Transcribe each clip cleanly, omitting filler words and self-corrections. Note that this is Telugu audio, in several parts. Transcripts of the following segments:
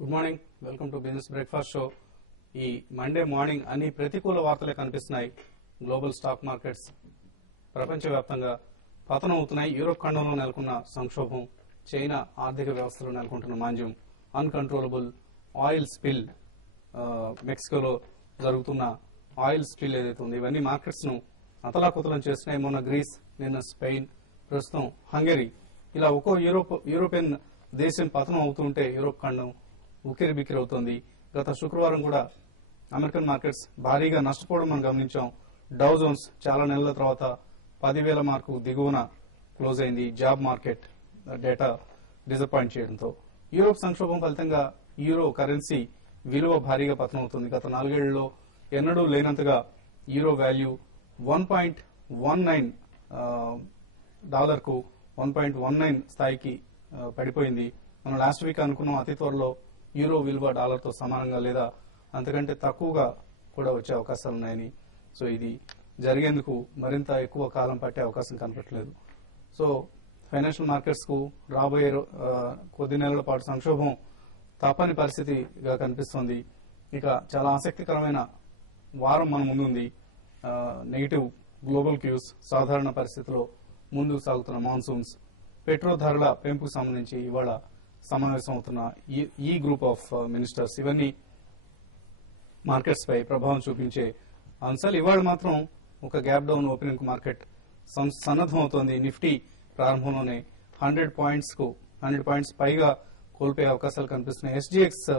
Good morning, welcome to business breakfast show. ఈ మండే మార్నింగ్ అన్ని ప్రతికూల వార్తలే కనిపిస్తున్నాయి. గ్లోబల్ స్టాక్ మార్కెట్స్ ప్రపంచవ్యాప్తంగా పతనం అవుతున్నాయి. యూరోప్ ఖండంలో నెలకొన్న సంక్షోభం, చైనా ఆర్థిక వ్యవస్థలో నెలకొంటున్న మాంద్యం, అన్కంట్రోలబుల్ ఆయిల్ స్పిల్, మెక్సికోలో జరుగుతున్న ఆయిల్ స్పిల్ ఏదైతే ఉంది, ఇవన్నీ మార్కెట్స్ ను అతలాకుతలం చేస్తున్నాయి. మొన్న గ్రీస్, నిన్న స్పెయిన్, ప్రస్తుతం హంగరీ, ఇలా ఒక్కో యూరోపియన్ దేశం పతనం అవుతుంటే యూరోప్ ఖండం ఉక్కిరి బిక్కిరి అవుతోంది. గత శుక్రవారం కూడా అమెరికన్ మార్కెట్స్ భారీగా నష్టపోవడం మనం గమనించాం. డౌ జోన్స్ చాలా నెలల తర్వాత 10,000 మార్కు దిగువన క్లోజ్ అయింది. జాబ్ మార్కెట్ డేటా డిసప్పాయింట్ చేయడంతో యూరోప్ సంక్షోభం ఫలితంగా యూరో కరెన్సీ విలువ భారీగా పతనం అవుతుంది. గత 4 ఏళ్లలో ఎన్నడూ లేనంతగా యూరో వాల్యూ 1.19 డాలర్కు 1.19 స్థాయికి పడిపోయింది. మనం లాస్ట్ వీక్ అనుకున్నాం అతి త్వరలో యూరో విలువ డాలర్తో సమానంగా లేదా అంతకంటే తక్కువగా కూడా వచ్చే అవకాశాలు ఉన్నాయని. సో ఇది జరిగేందుకు మరింత ఎక్కువ కాలం పట్టే అవకాశం కనపట్లేదు. సో ఫైనాన్షియల్ మార్కెట్స్ కు రాబోయే కొద్ది నెలల పాటు సంక్షోభం తప్పని పరిస్థితిగా కనిపిస్తోంది. ఇక చాలా ఆసక్తికరమైన వారం మన ముందుంది. నెగిటివ్ గ్లోబల్ క్యూస్, సాధారణ పరిస్థితిలో ముందుకు సాగుతున్న మాన్సూన్స్, పెట్రోల్ ధరల పెంపుకు సంబంధించి ఇవాళ సమావేశం అవుతున్న ఈ గ్రూప్ ఆఫ్ మినిస్టర్స్, ఇవన్నీ మార్కెట్స్ పై ప్రభావం చూపించే అంశాలు. ఇవాళ మాత్రం ఒక గ్యాప్ డౌన్ ఓపెనింగ్ మార్కెట్ సన్నద్దం అవుతోంది. నిఫ్టీ ప్రారంభంలోనే 100 పాయింట్స్ పైగా కోల్పోయే అవకాశాలు కనిపిస్తున్నాయి. ఎస్జీఎక్స్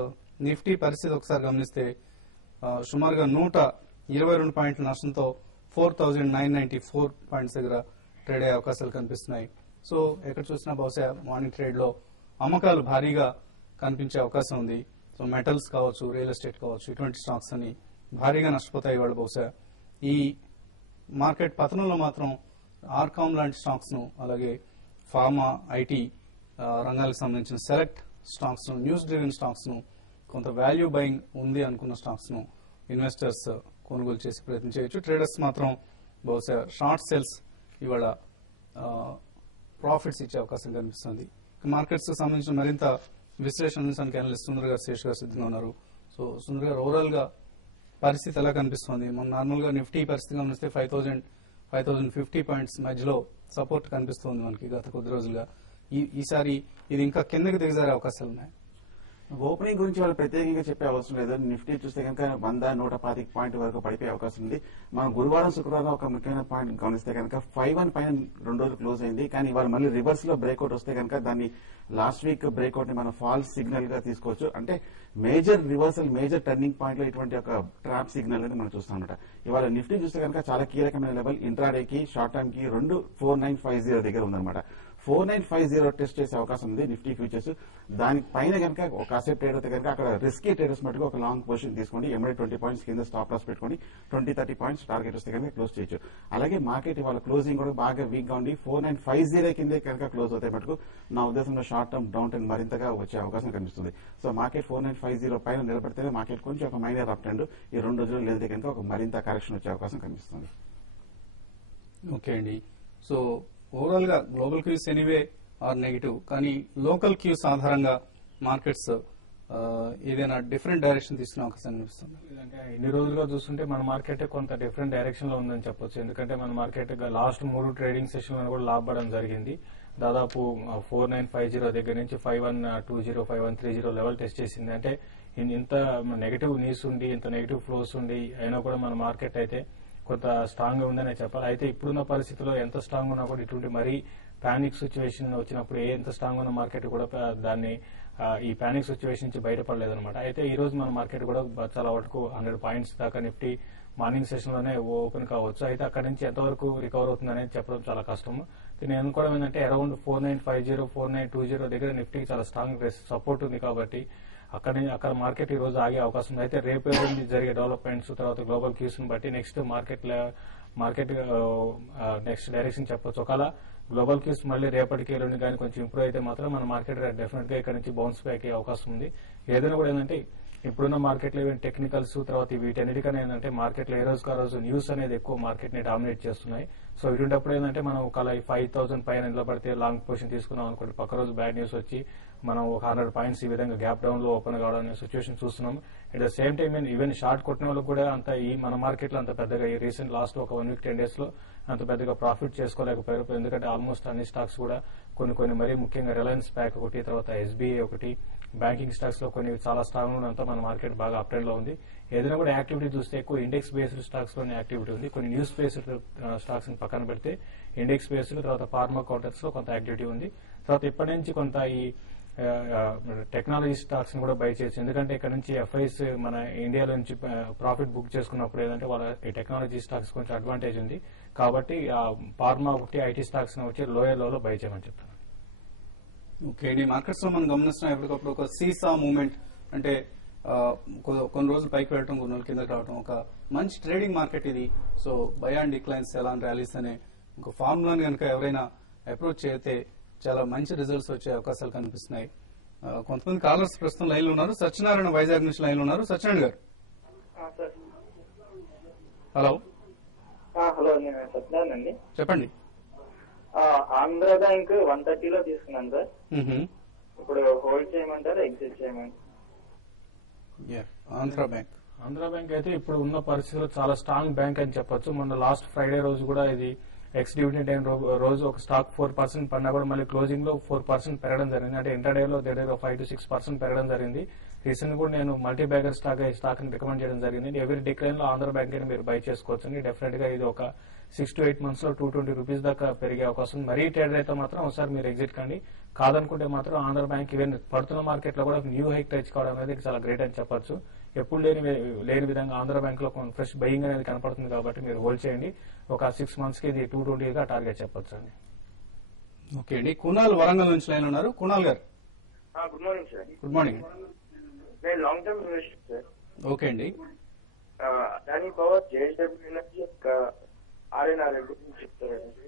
నిఫ్టీ పరిస్థితి ఒకసారి గమనిస్తే సుమారుగా 122 పాయింట్ల నష్టంతో 4,994 పాయింట్స్ దగ్గర ట్రేడ్ అయ్యే అవకాశాలు కనిపిస్తున్నాయి. సో ఎక్కడ చూసినా బహుశా మార్నింగ్ ట్రేడ్ లో అమ్మకాలు భారీగా కనిపించే అవకాశం ఉంది. సో మెటల్స్ కావచ్చు, రియల్ ఎస్టేట్ కావచ్చు, ఇటువంటి స్టాక్స్ అని భారీగా నష్టపోతాయి వాళ్ళు. బహుశా ఈ మార్కెట్ పతనంలో మాత్రం ఆర్కామ్ లాంటి స్టాక్స్ ను, అలాగే ఫార్మా, ఐటీ రంగాలకు సంబంధించిన సెలెక్ట్ స్టాక్స్ ను, న్యూస్ డ్రివెన్ స్టాక్స్ ను, కొంత వాల్యూ బయింగ్ ఉంది అనుకున్న స్టాక్స్ ను ఇన్వెస్టర్స్ కొనుగోలు చేసి ప్రయత్నం చేయొచ్చు. ట్రేడర్స్ మాత్రం బహుశా షార్ట్ సేల్స్ ఇవాళ ప్రాఫిట్స్ ఇచ్చే అవకాశం కనిపిస్తుంది. మార్కెట్స్ కు సంబంధించిన మరింత విశ్లేషణ అందించడానికి అనలిస్ట్ సుందర్ గారు, శేష్ గారు సిద్ధంగా ఉన్నారు. సో సుందర్ గారు, ఓవరాల్ గా పరిస్థితి ఎలా కనిపిస్తోంది? మనం నార్మల్ గా నిఫ్టీ పరిస్థితి గమనిస్తే 5,050 పాయింట్స్ మధ్యలో సపోర్ట్ కనిపిస్తోంది మనకి గత కొద్ది రోజులుగా. ఈసారి ఇది ఇంకా కిందకి దిగజారే అవకాశాలు ఉన్నాయి. ఓపెనింగ్ గురించి వాళ్ళు ప్రత్యేకంగా చెప్పే అవసరం లేదు. నిఫ్టీ చూస్తే కనుక 100-125 పాయింట్ వరకు పడిపోయే అవకాశం ఉంది. మనం గురువారం, శుక్రవారం ఒక ముఖ్యమైన పాయింట్ గమనిస్తే కనుక 5-1 పైన 2 రోజులు క్లోజ్ అయింది. కానీ ఇవాళ మళ్ళీ రివర్స్ లో బ్రేక్అవుట్ వస్తే కనుక దాన్ని లాస్ట్ వీక్ బ్రేక్అవుట్ ని మనం ఫాల్స్ సిగ్నల్ గా తీసుకోవచ్చు. అంటే major reversal, major turning point లో ఇటువంటి ఒక ట్రాప్ సిగ్నల్ అని మనం చూస్తాం అనమాట. ఇవాళ నిఫ్టీ చూస్తే కనుక చాలా కీలకమైన లెవెల్ ఇంట్రాడేకి, షార్ట్ టర్మ్ కి 24950 దగ్గర ఉందన్నమాట. 4950 టెస్ట్ చేసే అవకాశం ఉంది నిఫ్టీ ఫ్యూచర్స్. దాని పైన కనుక ఒక అసెట్ ట్రేడ్ అయితే కనుక అక్కడ రిస్కీ ట్రేడర్స్ మటుకు ఒక లాంగ్ పొజిషన్ తీసుకోండి. ఎమ్మడే 20 పాయింట్స్ కింద స్టాప్ లాస్ పెట్టుకోండి. 20-30 పాయింట్స్ టార్గెట్ వస్తే కనుక క్లోజ్ చేయొచ్చు. అలాగే మార్కెట్ ఇవాళ క్లోజింగ్ కూడా బాగా వీక్ గా ఉండి 4950 కిందే కనుక క్లోజ్ అవుతాయి మటుకు నా ఉద్దేశంలో షార్ట్ టర్మ్ డౌన్ ట్రెండ్ మరింతగా వచ్చే అవకాశం కనిపిస్తుంది. సో మార్కెట్ 4950 పైన నిలబడితేనే మార్కెట్ కొంచెం ఒక మైనర్ అప్ ట్రెండ్ ఈ 2 రోజులు లేదంటే కనుక ఒక మరింత కరెక్షన్ వచ్చే అవకాశం కనిపిస్తుంది. ఓకే అండి. సో ఓవరాల్ గా global cues anyway are negative, కానీ లోకల్ క్యూస్ ఆధారంగా మార్కెట్స్ ఏదైనా డిఫరెంట్ డైరెక్షన్ తీసుకునే అవకాశం కనిపిస్తుంది. ఇన్ని రోజులుగా చూస్తుంటే మన మార్కెట్ కొంత డిఫరెంట్ డైరెక్షన్ లో ఉందని చెప్పొచ్చు. ఎందుకంటే మన మార్కెట్ లాస్ట్ 3 ట్రేడింగ్ సెషన్లను కూడా లాభపడడం జరిగింది. దాదాపు 4950 దగ్గర నుంచి 5120, 5130 లెవెల్ టెస్ట్ చేసింది. అంటే ఇంత నెగిటివ్ న్యూస్ ఉండి, ఇంత నెగిటివ్ ఫ్లోస్ ఉండి అయినా కూడా మన మార్కెట్ అయితే కొంత స్ట్రాంగ్ గా ఉందనే చెప్పాలి. అయితే ఇప్పుడున్న పరిస్థితిలో ఎంత స్ట్రాంగ్ ఉన్నా కూడా ఇటువంటి మరీ పానిక్ సిచ్యువేషన్ వచ్చినప్పుడు ఎంత స్ట్రాంగ్ ఉన్న మార్కెట్ కూడా దాన్ని ఈ పానిక్ సిచ్యువేషన్ నుంచి బయటపడలేదన్నమాట. అయితే ఈ రోజు మన మార్కెట్ కూడా చాలా వరకు 100 పాయింట్స్ దాకా నిఫ్టీ మార్నింగ్ సెషన్ లోనే ఓపెన్ కావచ్చు. అయితే అక్కడ నుంచి ఎంతవరకు రికవర్ అవుతుందనేది చెప్పడం చాలా కష్టం. నేను అనుకోవడం ఏంటంటే అరౌండ్ 4950, 4920 దగ్గర నిఫ్టీ చాలా స్ట్రాంగ్ సపోర్ట్ ఉంది. కాబట్టి అక్కడ మార్కెట్ ఈ రోజు ఆగే అవకాశం ఉంది. అయితే రేపు జరిగే డెవలప్మెంట్స్, తర్వాత గ్లోబల్ క్యూస్ ని బట్టి నెక్స్ట్ మార్కెట్ నెక్స్ట్ డైరెక్షన్ చెప్పొచ్చు. ఒకవేళ గ్లోబల్ క్యూస్ మళ్ళీ రేపటికి ఎల్లుండి కానీ కొంచెం ఇంప్రూవ్ అయితే మాత్రం మన మార్కెట్ డెఫినెట్ గా ఇక్కడ నుంచి బౌన్స్ బ్యాక్ అయ్యే అవకాశం ఉంది. ఏదైనా కూడా ఏంటంటే ఇప్పుడున్న మార్కెట్ లో టెక్నికల్స్, తర్వాత వీటన్నిటికన్నా ఏంటంటే మార్కెట్ లో ఏ రోజుకు ఆ రోజు న్యూస్ అనేది ఎక్కువ మార్కెట్ ని డామినేట్ చేస్తున్నాయి. సో ఇటువంటిప్పుడు ఏంటంటే మనం ఒకవేళ 5000 పైన నిలబడితే లాంగ్ పొజిషన్ తీసుకున్నాం అనుకోండి, పక్క రోజు బ్యాడ్ న్యూస్ వచ్చి మనం ఒక 100 పాయింట్స్ ఈ విధంగా గ్యాప్ డౌన్ లో ఓపెన్ కావడం అనే సిచ్యువేషన్ చూస్తున్నాం. At the same time even short కొట్టిన వాళ్ళకి కూడా అంత ఈ మన మార్కెట్ లో అంత పెద్దగా ఈ రీసెంట్ లాస్ట్ ఒక 1 వీక్ 10 డేస్ లో అంత పెద్దగా ప్రాఫిట్ చేసుకోలేకపోయారు. ఎందుకంటే ఆల్మోస్ట్ అన్ని స్టాక్స్ కూడా కొన్ని మరీ ముఖ్యంగా రిలయన్స్ బ్యాంక్ ఒకటి, తర్వాత ఎస్బీఐ ఒకటి, బ్యాంకింగ్ స్టాక్స్ లో కొన్ని చాలా స్ట్రాంగ్ ఉన్నంత మన మార్కెట్ బాగా అప్ ట్రెండ్ లో ఉంది. ఏదైనా కూడా యాక్టివిటీ చూస్తే ఎక్కువ ఇండెక్స్ బేస్డ్ స్టాక్స్ లోనే యాక్టివిటీ ఉంది. కొన్ని న్యూస్ బేస్డ్ స్టాక్స్ ని పక్కన పెడితే ఇండెక్స్ బేస్డ్ తర్వాత ఫార్మా కౌంటర్స్ లో కొంత యాక్టివిటీ ఉంది. తర్వాత ఇప్పటి నుంచి కొంత ఈ టెక్నాలజీ స్టాక్స్ ని కూడా బై చేయొచ్చు. ఎందుకంటే ఇక్కడ నుంచి ఎఫ్ఐస్ మన ఇండియాలో నుంచి ప్రాఫిట్ బుక్ చేసుకున్నప్పుడు ఏదంటే వాళ్ళ ఈ టెక్నాలజీ స్టాక్స్ కొంచెం అడ్వాంటేజ్ ఉంది. కాబట్టి ఫార్మా ఒకటి, ఐటీ స్టాక్స్ వచ్చి లోయర్ లో బై చేయమని చెప్తాను. ఓకే, ఈ మార్కెట్స్ లో మనం గమనిస్తున్నాం ఎప్పటికప్పుడు ఒక సీసా మూవ్మెంట్, అంటే కొన్ని రోజులు పైకి వెళ్ళటం, కొన్ని రోజులు కిందకి రావడం, ఒక మంచి ట్రేడింగ్ మార్కెట్ ఇది. సో బై అండ్ డిక్లైన్స్, ఎలా ర్యాలీస్ అనే ఒక ఫార్ములాని కనుక ఎవరైనా అప్రోచ్ చేస్తే చాలా మంచి రిజల్ట్స్ వచ్చే అవకాశాలు కనిపిస్తున్నాయి. కొంతమంది కాలర్స్ ప్రస్తుతం లైన్ లో ఉన్నారు. సత్యనారాయణ వైజాగ్ నుంచి లైన్ లో ఉన్నారు. సత్యనారాయణ గారు, హలో. హలో, నేను సత్యనారాయణ అండి. చెప్పండి. ఆంధ్ర బ్యాంక్ 130లో తీసుకున్నాను సార్. ఇప్పుడు హోల్డ్ చేయమంటారా, ఎగ్జిట్ చేయమంటారా? ఆంధ్ర బ్యాంక్ అయితే ఇప్పుడు ఉన్న పరిస్థితుల్లో చాలా స్ట్రాంగ్ బ్యాంక్ అని చెప్పొచ్చు. మొన్న లాస్ట్ ఫ్రైడే రోజు కూడా ఇది ఎక్స్ డివిడెండ్ అయిన రోజు ఒక స్టాక్ 4% పడినా కూడా మళ్ళీ క్లోజింగ్ లో 4% పెరగడం జరిగింది. అంటే ఇంటర్డే లో దగ్గర 5 to 6% పెరగడం జరిగింది. రీసెంట్ కూడా నేను మల్టీ బ్యాగర్ స్టాక్ ని రికమెండ్ చేయడం జరిగింది. ఎవరి డిక్లైన్ లో ఆంధ్ర బ్యాంక్ ని మీరు బై చేసుకోవచ్చు. డెఫినెట్ గా ఇది ఒక 6 to 8 months లో 220 రూపీస్ దాకా పెరిగే అవకాశం. మరీ ట్రేడర్ అయితే మాత్రం ఒకసారి మీరు ఎగ్జిట్ కండి. కాదనుకుంటే మాత్రం ఆంధ్ర బ్యాంక్ ఈవెన్ పడుతున్న మార్కెట్ లో కూడా న్యూ హైక్ టచ్ కావడం అనేది చాలా గ్రేట్ అని చెప్పొచ్చు. ఎప్పుడు లేని విధంగా ఆంధ్ర బ్యాంక్ లో ఫ్రెష్ బయింగ్ అనేది కనపడుతుంది. కాబట్టి మీరు హోల్డ్ చేయండి. ఒక 6 months కి ఇది 220 గా టార్గెట్ చెప్పొచ్చు అండి. ఓకే అండి, కునాల్ వరంగల్ నుంచి లైన్ ఉన్నారు. కునాల్ గారు, good morning sir. Good morning. నేను long term investor sir. Okay అండి. దాని పవర్ జేఎస్డబ్ల్యూ ఎనర్జీ ఆర్ఎన్ఆర్ గురించి చెప్తారండి.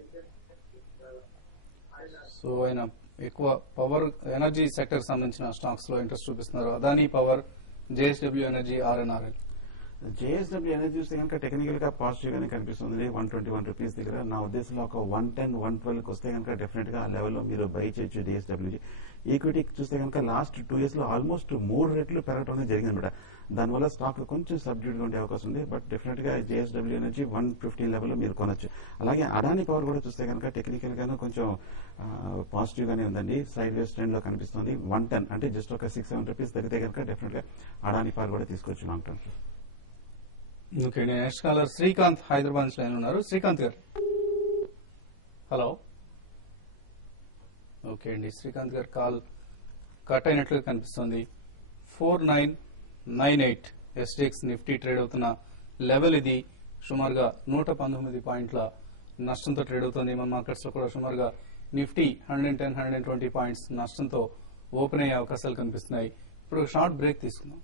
సో ఆయన ఎక్కువ పవర్ ఎనర్జీ సెక్టర్ సంబంధించిన స్టాక్స్ లో ఇంట్రెస్ట్ చూపిస్తున్నారు. Adani power, JSW energy, RNRL. JSW energy చూస్తే కనుక టెక్నికల్ గా పాజిటివ్ గానే కనిపిస్తుంది. 121 రూపీస్ దగ్గర. నా ఉద్దేశంలో ఒక 110, 112 వస్తే కనుక డెఫినెట్ గా ఆ లెవెల్లో మీరు బై చేయొచ్చు జేఎస్డబ్ల్యూజీ. ఈక్విటీ చూస్తే కనుక లాస్ట్ 2 years లో ఆల్మోస్ట్ 3 రెట్లు పెరగడం అనేది జరిగింది అనమాట. దానివల్ల స్టాక్ కొంచెం సబ్డ్యూడ్ గా ఉండే అవకాశం ఉంది. బట్ డెఫినెట్ గా జేఎస్డబ్ల్యూ ఎనర్జీ 115 లెవెల్లో మీరు కొనొచ్చు. అలాగే అడానీ పవర్ కూడా చూస్తే కనుక టెక్నికల్ గాను కొంచెం పాజిటివ్ గానే ఉందండి. సైడ్ వేస్ ట్రెండ్ లో కనిపిస్తుంది. 110 అంటే జస్ట్ ఒక 6-7 రూపీస్ తగ్గితే కనుక డెఫినెట్ గా అడానీ పవర్ కూడా తీసుకోవచ్చు long term. Okay, next caller Srikanth Hyderabad నుంచి లైన్ ఉన్నారు. శ్రీకాంత్ గారు, హలో. ఓకే అండి, శ్రీకాంత్ గారు కాల్ కట్ అయినట్లుగా కనిపిస్తుంది. 4998 ఎస్డిఎక్స్ నిఫ్టీ ట్రేడ్ అవుతున్న లెవెల్ ఇది. సుమారుగా 119 పాయింట్ల నష్టంతో ట్రేడ్ అవుతుంది. మన మార్కెట్స్ లో కూడా సుమారుగా నిఫ్టీ 110, 120 పాయింట్స్ నష్టంతో ఓపెన్ అయ్యే అవకాశాలు కనిపిస్తున్నాయి. ఇప్పుడు షార్ట్ బ్రేక్ తీసుకుందాం.